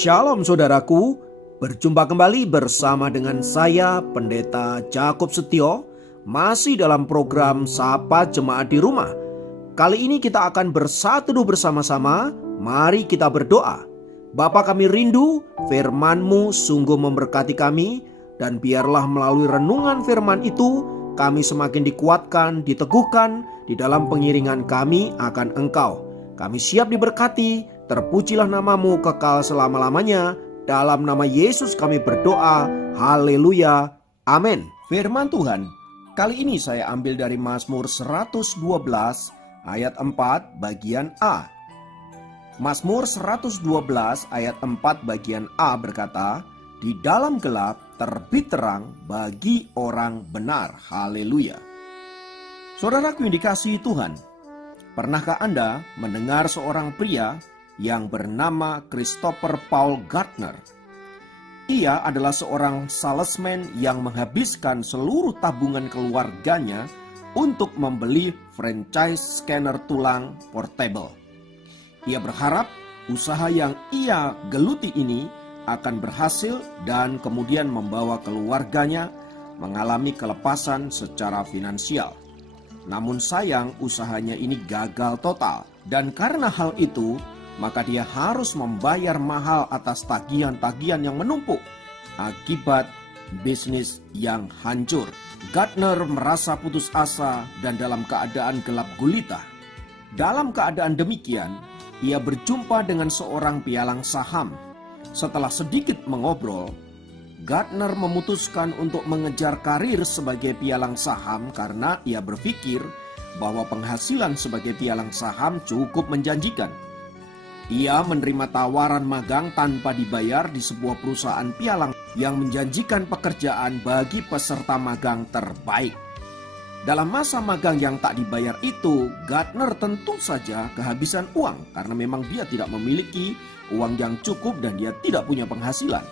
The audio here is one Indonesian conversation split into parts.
Shalom saudaraku, berjumpa kembali bersama dengan saya Pendeta Jakob Setio, masih dalam program Sapa Jemaat di Rumah. Kali ini kita akan bersatu bersama-sama, mari kita berdoa. Bapa kami rindu, firman-Mu sungguh memberkati kami, dan biarlah melalui renungan firman itu, kami semakin dikuatkan, diteguhkan di dalam pengiringan kami akan Engkau. Kami siap diberkati. Terpujilah namamu kekal selama-lamanya. Dalam nama Yesus kami berdoa. Haleluya. Amin. Firman Tuhan kali ini saya ambil dari Mazmur 112 ayat 4 bagian A. Mazmur 112 ayat 4 bagian A berkata, "Di dalam gelap terbit terang bagi orang benar." Haleluya. Saudaraku yang dikasihi Tuhan, pernahkah Anda mendengar seorang pria yang bernama Christopher Paul Gardner? Ia adalah seorang salesman yang menghabiskan seluruh tabungan keluarganya untuk membeli franchise scanner tulang portable. Ia berharap usaha yang ia geluti ini akan berhasil dan kemudian membawa keluarganya mengalami kelepasan secara finansial. Namun sayang, usahanya ini gagal total, dan karena hal itu maka dia harus membayar mahal atas tagihan-tagihan yang menumpuk akibat bisnis yang hancur. Gardner merasa putus asa dan dalam keadaan gelap gulita. Dalam keadaan demikian, ia berjumpa dengan seorang pialang saham. Setelah sedikit mengobrol, Gardner memutuskan untuk mengejar karir sebagai pialang saham karena ia berpikir bahwa penghasilan sebagai pialang saham cukup menjanjikan. Ia menerima tawaran magang tanpa dibayar di sebuah perusahaan pialang yang menjanjikan pekerjaan bagi peserta magang terbaik. Dalam masa magang yang tak dibayar itu, Gardner tentu saja kehabisan uang karena memang dia tidak memiliki uang yang cukup dan dia tidak punya penghasilan.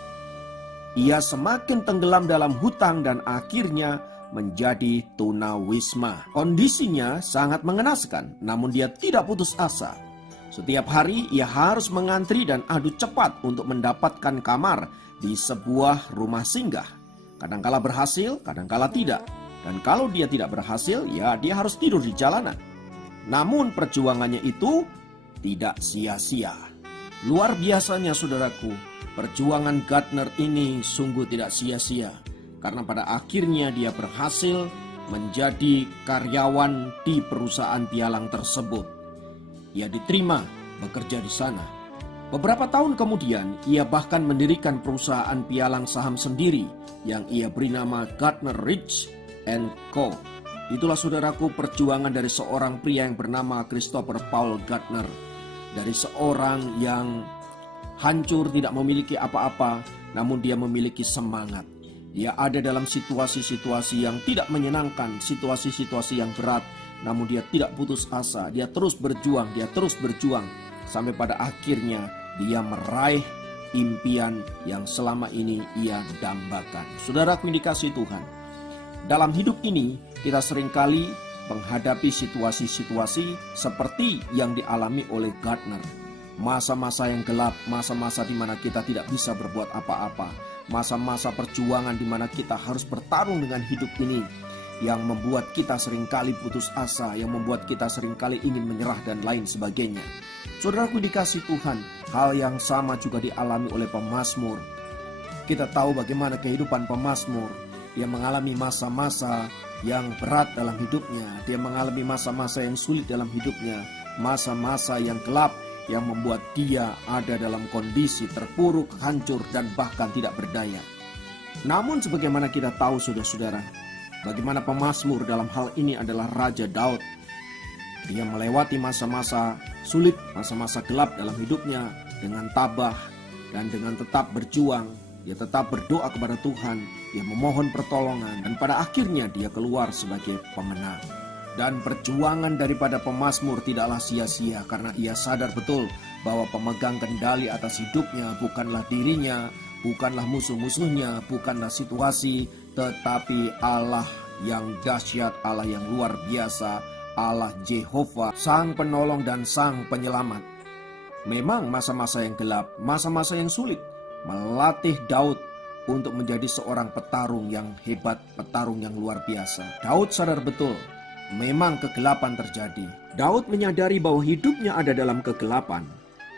Ia semakin tenggelam dalam hutang dan akhirnya menjadi tunawisma. Kondisinya sangat mengenaskan, namun dia tidak putus asa. Setiap hari ia harus mengantri dan adu cepat untuk mendapatkan kamar di sebuah rumah singgah. Kadangkala berhasil, kadangkala tidak. Dan kalau dia tidak berhasil, ya dia harus tidur di jalanan. Namun perjuangannya itu tidak sia-sia. Luar biasanya saudaraku, perjuangan Gardner ini sungguh tidak sia-sia. Karena pada akhirnya dia berhasil menjadi karyawan di perusahaan pialang tersebut. Ia diterima bekerja di sana. Beberapa tahun kemudian, ia bahkan mendirikan perusahaan pialang saham sendiri yang ia beri nama Gardner Rich & Co. Itulah saudaraku perjuangan dari seorang pria yang bernama Christopher Paul Gardner. Dari seorang yang hancur, tidak memiliki apa-apa, namun dia memiliki semangat. Dia ada dalam situasi-situasi yang tidak menyenangkan, situasi-situasi yang berat, namun dia tidak putus asa, dia terus berjuang, sampai pada akhirnya dia meraih impian yang selama ini ia dambakan. Saudaraku yang dikasihi Tuhan, dalam hidup ini kita seringkali menghadapi situasi-situasi seperti yang dialami oleh Gardner. Masa-masa yang gelap, masa-masa di mana kita tidak bisa berbuat apa-apa, masa-masa perjuangan di mana kita harus bertarung dengan hidup ini, yang membuat kita seringkali putus asa, yang membuat kita seringkali ingin menyerah dan lain sebagainya. Saudaraku dikasih Tuhan, hal yang sama juga dialami oleh pemazmur. Kita tahu bagaimana kehidupan pemazmur. Dia mengalami masa-masa yang berat dalam hidupnya. Dia mengalami masa-masa yang sulit dalam hidupnya. Masa-masa yang gelap yang membuat dia ada dalam kondisi terpuruk, hancur, dan bahkan tidak berdaya. Namun sebagaimana kita tahu saudara-saudara, bagaimana pemazmur dalam hal ini adalah Raja Daud. Dia melewati masa-masa sulit, masa-masa gelap dalam hidupnya dengan tabah dan dengan tetap berjuang. Dia tetap berdoa kepada Tuhan, dia memohon pertolongan, dan pada akhirnya dia keluar sebagai pemenang. Dan perjuangan daripada pemazmur tidaklah sia-sia karena ia sadar betul bahwa pemegang kendali atas hidupnya bukanlah dirinya, bukanlah musuh-musuhnya, bukanlah situasi, tetapi Allah yang dahsyat, Allah yang luar biasa, Allah Jehovah, Sang Penolong dan Sang Penyelamat. Memang masa-masa yang gelap, masa-masa yang sulit melatih Daud untuk menjadi seorang petarung yang hebat, petarung yang luar biasa. Daud sadar betul, memang kegelapan terjadi. Daud menyadari bahwa hidupnya ada dalam kegelapan.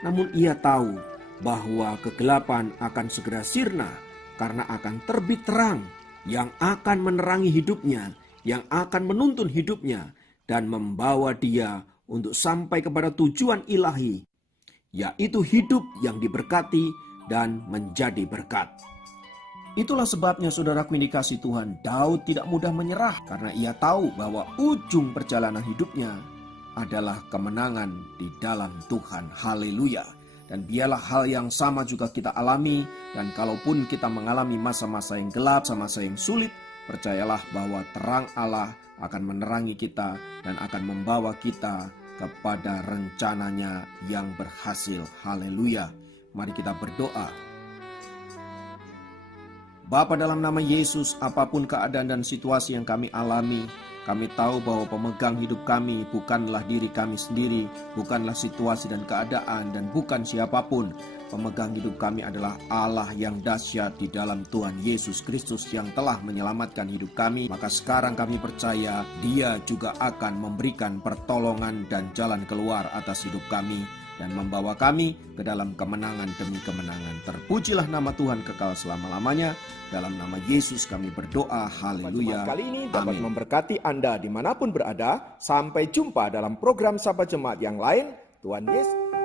Namun ia tahu bahwa kegelapan akan segera sirna karena akan terbit terang yang akan menerangi hidupnya, yang akan menuntun hidupnya dan membawa dia untuk sampai kepada tujuan ilahi, yaitu hidup yang diberkati dan menjadi berkat. Itulah sebabnya saudaraku yang dikasihi Tuhan, Daud tidak mudah menyerah karena ia tahu bahwa ujung perjalanan hidupnya adalah kemenangan di dalam Tuhan. Haleluya. Dan biarlah hal yang sama juga kita alami, dan kalaupun kita mengalami masa-masa yang gelap, masa-masa yang sulit, percayalah bahwa terang Allah akan menerangi kita dan akan membawa kita kepada rencananya yang berhasil. Haleluya. Mari kita berdoa. Bapa, dalam nama Yesus, apapun keadaan dan situasi yang kami alami, kami tahu bahwa pemegang hidup kami bukanlah diri kami sendiri, bukanlah situasi dan keadaan, dan bukan siapapun. Pemegang hidup kami adalah Allah yang dahsyat di dalam Tuhan Yesus Kristus yang telah menyelamatkan hidup kami. Maka sekarang kami percaya Dia juga akan memberikan pertolongan dan jalan keluar atas hidup kami dan membawa kami ke dalam kemenangan demi kemenangan. Terpujilah nama Tuhan kekal selama-lamanya. Dalam nama Yesus kami berdoa. Haleluya. Kali ini dapat memberkati Anda dimanapun berada. Sampai jumpa dalam program Sapa Jemaat yang lain. Tuhan Yesus